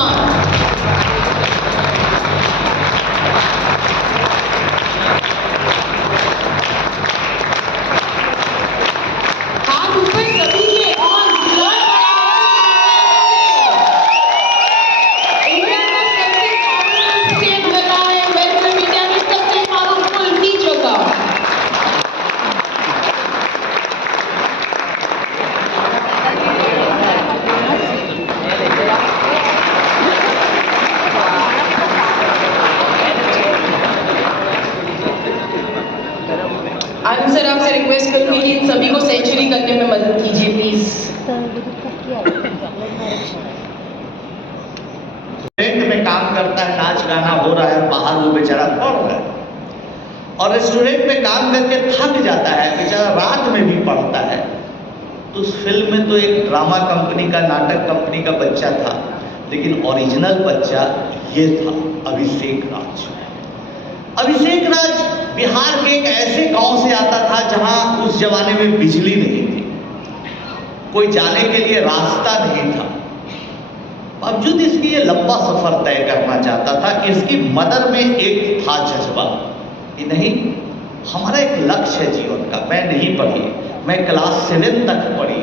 Khan. हाथ ऊपर सभी के और इंडिया का सबसे पावरफुल स्टेट बना है, वेलकम इंडिया में सबसे पावरफुल टीचर का. सर आपसे रिक्वेस्ट करूंगी कि इन सभी को सेंचुरी करने में मदद कीजिए प्लीज. रेस्टोरेंट में काम करता है, नाच गाना हो रहा है, बाहर वो बेचारा पढ़ रहा है और रेस्टोरेंट में काम करके थक जाता है, बेचारा रात में भी पढ़ता है. तो उस फिल्म में तो एक ड्रामा कंपनी का, नाटक कंपनी का बच्चा था, लेकिन ओरिजिनल बच्चा ये था, अभिषेक राज. अभिषेक राज बिहार के एक ऐसे गांव से आता था जहां उस जमाने में बिजली नहीं थी, कोई जाने के लिए रास्ता नहीं था. बावजूद इसकी ये लंबा सफर तय करना चाहता था. इसकी मदर में एक था जज्बा कि नहीं, हमारा एक लक्ष्य है जीवन का. मैं नहीं पढ़ी, मैं क्लास 7 तक पढ़ी.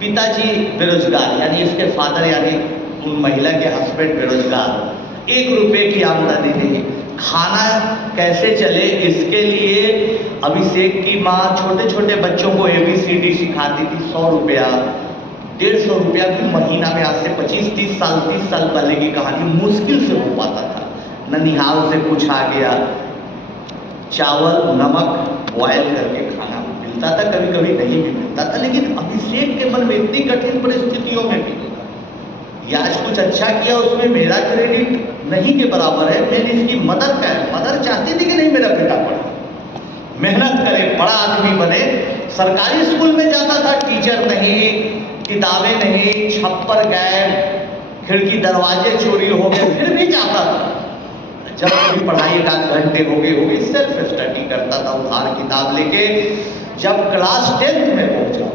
पिताजी बेरोजगार, यानी इसके फादर यानी उन महिला के हस्बैंड बेरोजगार, 1 रुपए की आमदनी नहीं, खाना कैसे चले इसके लिए अभिषेक की माँ छोटे छोटे बच्चों को ABCD सिखाती थी. 100 रुपया 150 रुपया भी महीना में. आज से 25-30 साल 30 साल पहले की कहानी. मुश्किल से हो पाता था. ननिहाल से कुछ आ गया, चावल नमक बॉयल करके खाना मिलता था, कभी कभी नहीं भी मिलता था. लेकिन अभिषेक के मन में इतनी कठिन परिस्थितियों में भी ये आज कुछ अच्छा किया, उसमें मेरा क्रेडिट नहीं के बराबर है. मैंने इसकी मदर का है. मदर चाहती थी कि नहीं मेरा बेटा पढ़े, मेहनत करे, बड़ा आदमी बने. सरकारी स्कूल में जाता था, टीचर नहीं, किताबें नहीं, छप्पर गए, खिड़की दरवाजे चोरी हो गए, फिर भी जाता था. जब भी पढ़ाई का घंटे हो गई सेल्फ स्टडी करता था उधार किताब लेके. जब क्लास 10th में पहुंचा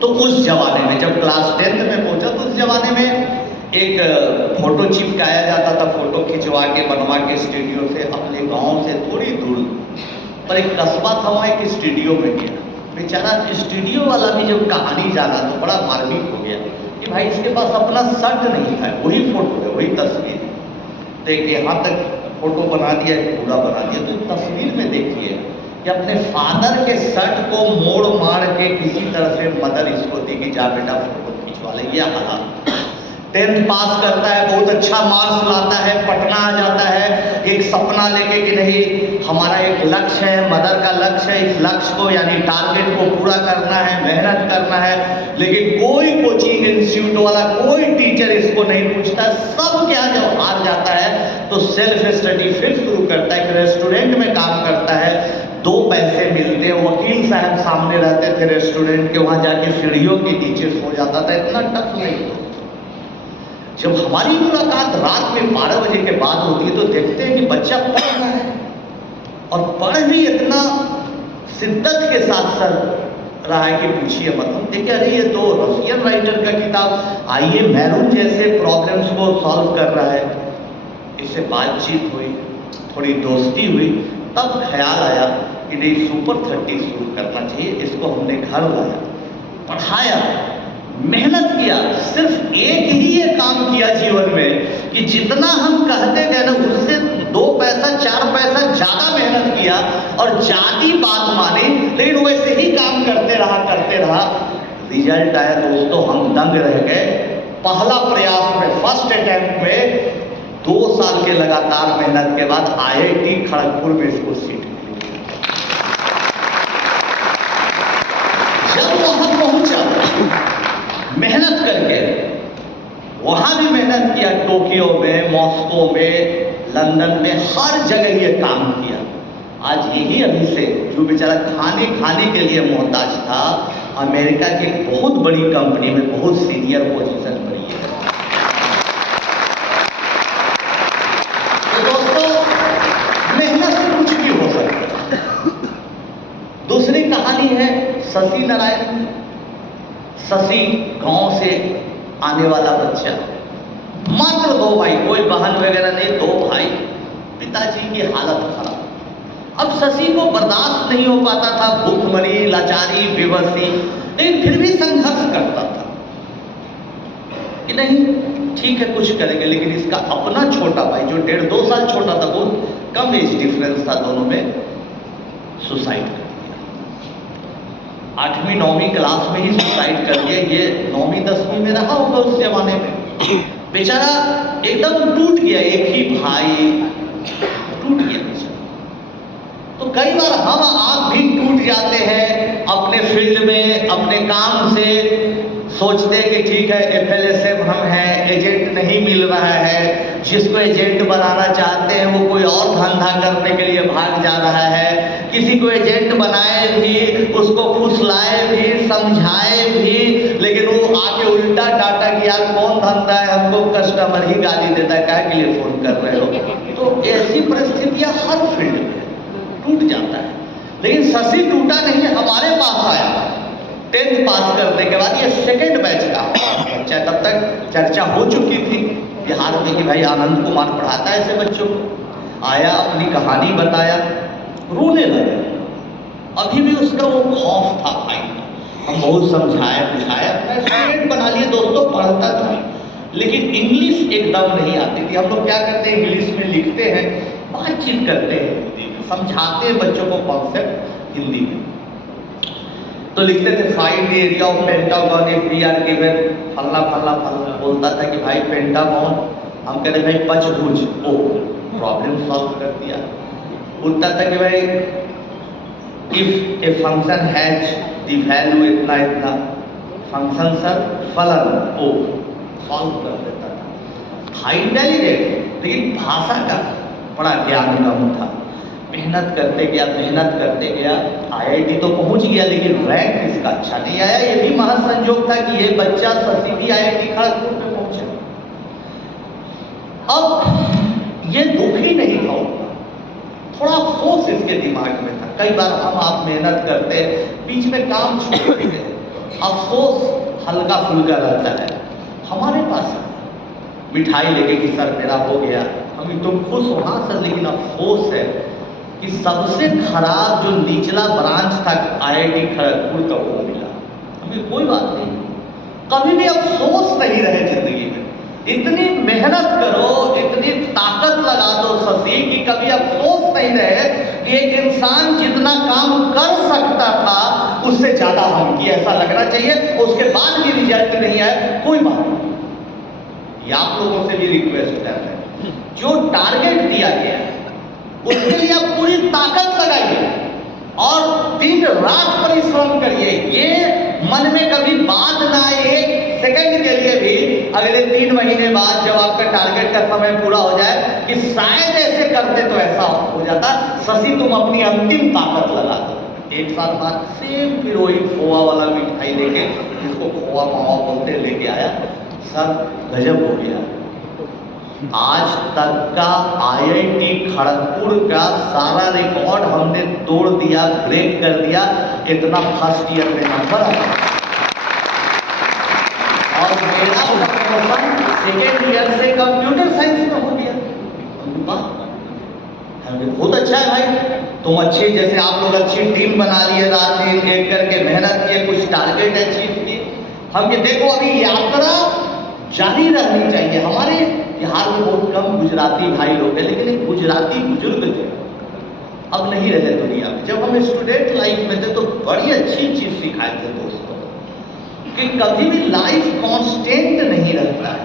तो उस जमाने में, जब क्लास 10th में पहुंचा तो उस जमाने में एक फोटो चिपकाया जाता था, फोटो खिंचवा के बनवा के स्टूडियो से. अपने गांव से थोड़ी दूर पर एक कस्बा था, वहाँ एक स्टूडियो में गया. बेचारा स्टूडियो वाला भी जब कहानी जाना तो बड़ा मार्मिक हो गया कि भाई इसके पास अपना शर्ट नहीं था, वही फोटो है, वही तस्वीर. तो यहाँ तक फोटो बना दिया, पूरा बना दिया. तो तस्वीर में देखिए कि अपने फादर के शर्ट को मोड़ मार के किसी तरह से मदर इसको दी कि जा बेटा फोटो खिंचवा ले. ये हालात. 10th पास करता है, बहुत अच्छा मार्क्स लाता है, पटना आ जाता है एक सपना लेके कि नहीं हमारा एक लक्ष्य है, मदर का लक्ष्य है, इस लक्ष्य को यानी टारगेट को पूरा करना है, मेहनत करना है. लेकिन कोई कोचिंग इंस्टीट्यूट वाला, कोई टीचर इसको नहीं पूछता. सब क्या जब हार जाता है तो सेल्फ स्टडी फिर शुरू करता है. रेस्टोरेंट में काम करता है, 2 पैसे मिलते हैं. वकील साहब सामने रहते थे रेस्टोरेंट के, वहां जाके सीढ़ियों के नीचे सो जाता था. इतना टफ नहीं. जब हमारी मुलाकात रात में 12 बजे के बाद होती है तो देखते हैं कि बच्चा पढ़ रहा है और पढ़ भी इतना शिद्दत के साथ सर रहा है कि पूछिए मत. हम देखे अरे ये तो रशियन राइटर का किताब, आइए मैरून जैसे प्रॉब्लम्स को सॉल्व कर रहा है. इससे बातचीत हुई, थोड़ी दोस्ती हुई, तब ख्याल आया कि नहीं सुपर 30 शुरू करना चाहिए. इसको हमने घर लाया, पढ़ाया, मेहनत किया. सिर्फ एक ही ये काम किया जीवन में कि जितना हम कहते गए ना उससे 2 पैसा 4 पैसा ज्यादा मेहनत किया और ज्यादा बात मानी. लेकिन वैसे ही काम करते रहा. रिजल्ट आया दोस्तों, हम दंग रह गए. पहला प्रयास में, फर्स्ट अटेम्प्ट में 2 साल के लगातार मेहनत के बाद IIT खड़गपुर में इसको सीट मिली. जब वहां पहुंचा मेहनत करके, वहां भी मेहनत किया, टोक्यो में, मॉस्को में, लंदन में, हर जगह ये काम किया. आज यही अभिषेक जो बेचारा खाने के लिए मोहताज था, अमेरिका की बहुत बड़ी कंपनी में बहुत सीनियर पोजीशन पर ही है. तो दोस्तों मेहनत से कुछ भी हो सकता है. दूसरी कहानी है शशि नारायण. शशि गांव से आने वाला बच्चा, मात्र 2 भाई, कोई बहन वगैरह नहीं, 2 भाई। पिताजी की हालत खराब। अब शशि को बर्दाश्त नहीं हो पाता था, भूखमरी, लाचारी, बेबसी, लेकिन फिर भी संघर्ष करता था कि नहीं ठीक है कुछ करेंगे। लेकिन इसका अपना छोटा भाई जो 1.5-2 साल छोटा था, बहुत कम एज डिफरेंस था दोनों में, सुसाइड कर दिया। 8वीं 9वीं क्लास में ही सुसाइड कर दिया। ये 9वीं 10वीं में रहा होगा उस जमाने में। बेचारा एकदम टूट गया, एक ही भाई टूट गया बेचारा। तो कई बार हम आप भी टूट जाते हैं अपने फील्ड में, अपने काम से। सोचते हैं कि ठीक है FLSM हम हैं, एजेंट नहीं मिल रहा है, जिसको एजेंट बनाना चाहते हैं वो कोई और धंधा करने के लिए भाग जा रहा है। किसी को एजेंट बनाए भी, उसको फुसलाए भी, समझाए भी, लेकिन वो आके उल्टा डाटा कि यार कौन धंधा है, हमको कस्टमर ही गाली देता है, क्या के लिए फोन कर रहे हो। तो ऐसी परिस्थितियां हर फील्ड में टूट जाता है। लेकिन शशि टूटा नहीं, हमारे पास आया 10th पास करने के बाद। ये सेकेंड बैच का बच्चा, तब तक चर्चा हो चुकी थी बिहार में कि भाई आनंद कुमार पढ़ाता है ऐसे बच्चों को। आया, अपनी कहानी बताया, रोने लगा। अभी भी उसका वो खौफ था भाई। हम बहुत समझाया बुझाया, अपना स्टूडेंट बना लिए दोस्तों, पढ़ता था, लेकिन इंग्लिश एकदम नहीं आती थी। हम लोग क्या करते हैं, इंग्लिश में लिखते हैं, बातचीत करते हैं हिंदी में, समझाते हैं बच्चों को कॉन्सेप्ट हिंदी में। तो लिखते थे find the area of pentagon if we are given फल्ला फल्ला फल्ला। बोलता था कि भाई पेंटागन, हम कहते भाई पंचभुज, ओ प्रॉब्लम सॉल्व कर दिया। बोलता था कि भाई if a function has the value इतना इतना, फंक्शन सर फलन, ओ सॉल्व कर देता था। हाई इंटेलिजेंट, लेकिन भाषा का बड़ा ज्ञान कम था। मेहनत करते गया, IIT तो पहुंच गया, लेकिन रैंक इसका अच्छा नहीं आया। ये भी महज संजोग था कि ये बच्चा शशि भी IIT खड़गपुर में पहुंचा। अब ये दुखी नहीं था उतना, थोड़ा अफसोस इसके दिमाग में था। कई बार हम आप मेहनत करते, बीच में काम छोड़ देते, अफसोस हल्का फुल्का रहता है। हमारे पास मिठाई लेके कि सर मेरा हो गया, हम तुम खुश हो, हाँ सर, लेकिन अफसोस है कि सबसे खराब जो निचला ब्रांच था IIT खड़गपुर का वो मिला। हमें कोई बात नहीं, कभी भी अफसोस नहीं रहे जिंदगी में। इतनी मेहनत करो, इतनी ताकत लगा दो शशि कि कभी अफसोस नहीं रहे कि एक इंसान जितना काम कर सकता था उससे ज्यादा हम किया, ऐसा लगना चाहिए। उसके बाद भी रिजल्ट नहीं आया, कोई बात नहीं। ये आप लोगों से भी रिक्वेस्ट कर रहे हैं, जो टारगेट दिया गया है उसके लिए आप पूरी ताकत लगाइए और दिन रात परिश्रम करिए। ये मन में कभी बात ना आए एक सेकंड के लिए भी, अगले 3 महीने बाद जब आपका टारगेट का समय पूरा हो जाए कि शायद ऐसे करते तो ऐसा हो जाता। शशि तुम अपनी अंतिम ताकत लगा दो। 1 साल बाद सेम फिर वही खोआ वाला मिठाई लेके, जिसको खोआ मावा बोलते, लेके आया। सर गजब हो गया, आज तक का IIT खड़गपुर का सारा रिकॉर्ड हमने तोड़ दिया, ब्रेक कर दिया। इतना फर्स्ट ईयर में नंबर आया और मेरा प्रमोशन सेकेंड ईयर से कंप्यूटर साइंस में हो गया। बहुत अच्छा है भाई, तुम अच्छी, जैसे आप लोग अच्छी टीम बना लिए, रात दिन एक करके मेहनत किए, कुछ टारगेट अचीव किए। हम ये देखो, अभी यात्रा जारी रहनी चाहिए। हमारे बिहार में बहुत कम गुजराती भाई लोग हैं, लेकिन एक गुजराती बुजुर्ग थे, अब नहीं रहे दुनिया में। जब हम स्टूडेंट लाइफ में थे तो बड़ी अच्छी चीज सिखाए थे दोस्तों, कि कभी भी लाइफ कांस्टेंट नहीं रहता है।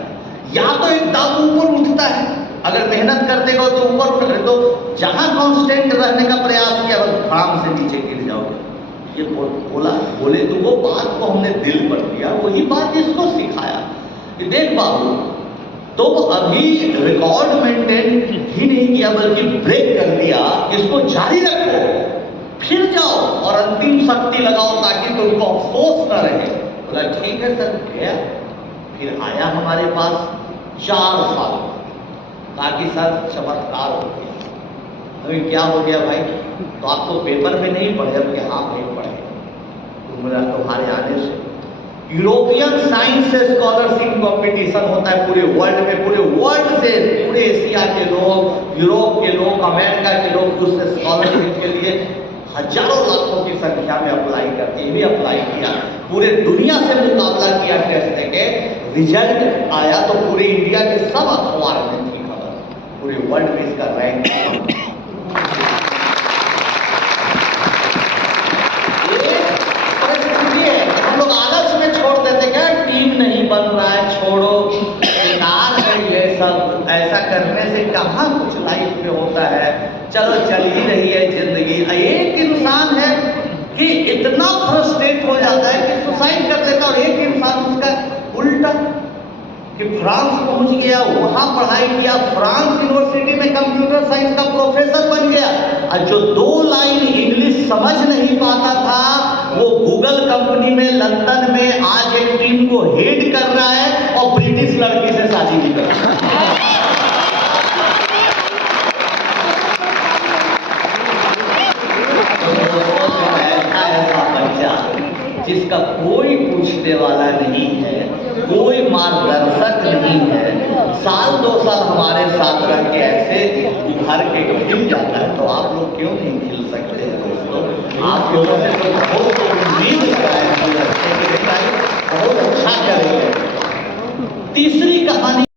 या तो एकदम ऊपर उठता है, अगर मेहनत करते हो तो ऊपर उठ रहे, तो जहां कांस्टेंट रहने का प्रयास किया बस आराम से नीचे गिर जाओगे। ये बोले तो वो बात को हमने दिल पर लिया, वही बात इसको सिखाया कि देख बाबू, तो अभी रिकॉर्ड मेंटेन ही नहीं किया बल्कि ब्रेक कर दिया, इसको जारी रखो, फिर जाओ और अंतिम शक्ति लगाओ ताकि तुमको अफसोस न रहे। बोला ठीक है सर, गया, फिर आया हमारे पास 4 साल, ताकि सर चमत्कार हो गया। अभी क्या हो गया भाई, तो आप तो पेपर में नहीं पढ़े, अब हाँ नहीं पढ़े, तुम्हारे आने से यूरोपियन साइंस से स्कॉलरशिप कंपटीशन होता है पूरे वर्ल्ड में, पूरे वर्ल्ड से, पूरे एशिया के लोग, यूरोप के लोग, अमेरिका के लोग उस स्कॉलरशिप के लिए हजारों लाखों की संख्या में अप्लाई करते हैं। भी अप्लाई किया, पूरे दुनिया से मुकाबला किया टेस्ट देके, रिजल्ट आया तो पूरे इंडिया के सब अखबार में थी खबर, पूरे वर्ल्ड में इसका रैंक। हम लोग आलस में छोड़ देते क्या, टीम नहीं बन रहा है, छोड़ो, बेकार है ये सब, ऐसा करने से कहाँ कुछ लाइफ में होता है, चलो चल ही रही है जिंदगी। एक इंसान है कि इतना फ्रस्ट्रेट हो जाता है कि सुसाइड कर लेता, और एक इंसान उसका उल्टा कि फ्रांस पहुंच गया, वहां पढ़ाई किया, फ्रांस यूनिवर्सिटी में कंप्यूटर साइंस का प्रोफेसर बन गया, और जो 2 लाइन इंग्लिश समझ नहीं पाता था वो गूगल कंपनी में लंदन में आज एक टीम को हेड कर रहा है और ब्रिटिश लड़की से शादी भी कर रहा है। ऐसा बच्चा जिसका कोई पूछने वाला नहीं है, कोई मार्गदर्शक नहीं है, साल 2 साल हमारे साथ रह के ऐसे उभर के खिल जाता है, तो आप लोग क्यों नहीं खिल सकते हैं दोस्तों? आप लोगों से तो